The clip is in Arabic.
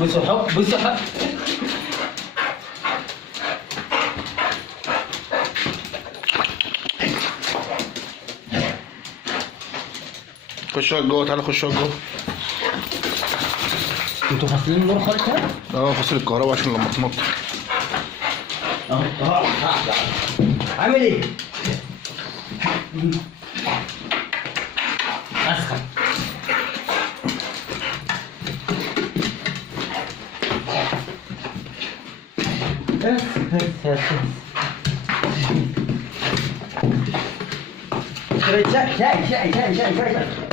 بصوا حب بصوا حب. خشوا جوه، تعالى خشوا جوه. انتوا فاصلين النور خالص هنا؟ فاصل الكهرباء عشان لما تنط. اهو عامل ايه؟ اسخن. شاي شاي شاي شاي شاي شاي.